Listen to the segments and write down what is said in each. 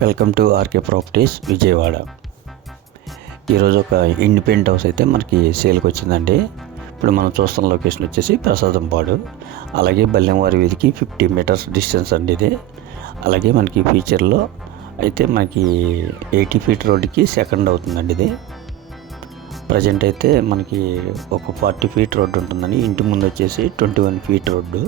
Welcome to RK properties Vijayawada. ఈరోజు ఒక independent house అయితే మనకి సేల్కి వచ్చిందండి. ఇప్పుడు మనం చూస్తున్న లొకేషన్ వచ్చేసి ప్రసాదంపాడు, అలాగే బల్లెంవారి వీధికి 50 మీటర్స్ డిస్టెన్స్ అండి ఇది. అలాగే మనకి ఫ్యూచర్లో అయితే మనకి 80 ఫీట్ రోడ్డుకి సెకండ్ అవుతుందండి ఇది. ప్రజెంట్ అయితే మనకి ఒక 40 ఫీట్ రోడ్డు ఉంటుందండి. ఇంటి ముందు వచ్చేసి 21 ఫీట్ రోడ్డు.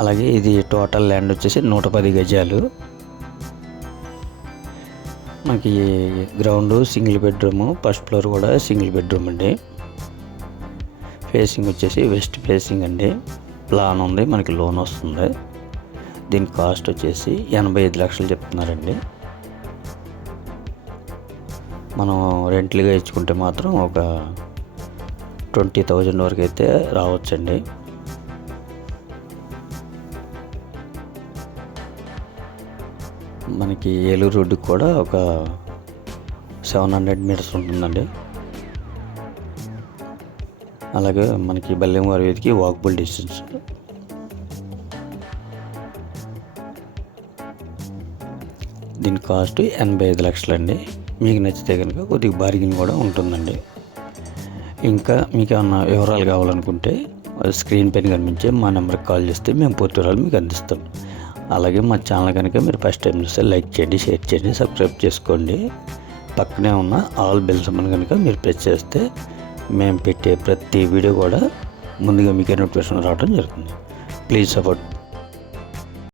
అలాగే ఇది టోటల్ ల్యాండ్ వచ్చేసి 110 గజాలు. మనకి ground single bedroom, first floor కూడా సింగిల్ బెడ్రూమ్ అండి. ఫేసింగ్ వచ్చేసి వెస్ట్ ఫేసింగ్ అండి. ప్లాన్ ఉంది, మనకి లోన్ వస్తుంది. దీని కాస్ట్ వచ్చేసి 85 లక్షలు చెప్తున్నారండి. మనం రెంట్లుగా ఇచ్చుకుంటే మాత్రం ఒక 20,000 వరకు అయితే రావచ్చండి. మనకి ఏలూరు రోడ్డుకి కూడా ఒక 700 మీటర్స్ ఉంటుందండి. అలాగే మనకి బల్లెంవారి వీధికి వాకబుల్ డిస్టెన్స్. దీని కాస్ట్ 85 లక్షలండి. మీకు నచ్చితే కనుక కొద్దిగా బార్గెన్ కూడా ఉంటుందండి. ఇంకా మీకు ఏమన్నా వివరాలు కావాలనుకుంటే స్క్రీన్ పైన కనిపించే మా నెంబర్కి కాల్ చేస్తే మేము పూర్తి వివరాలు మీకు అందిస్తాం. అలాగే మా ఛానల్ కనుక మీరు ఫస్ట్ టైం చూస్తే లైక్ చేయండి, షేర్ చేయండి, సబ్స్క్రైబ్ చేసుకోండి. పక్కనే ఉన్న ఆల్ బెల్ సింబల్ కనుక మీరు ప్రెస్ చేస్తే మేము పెట్టే ప్రతి వీడియో కూడా ముందుగా మీకే నోటిఫికేషన్ రావడం జరుగుతుంది. Please support.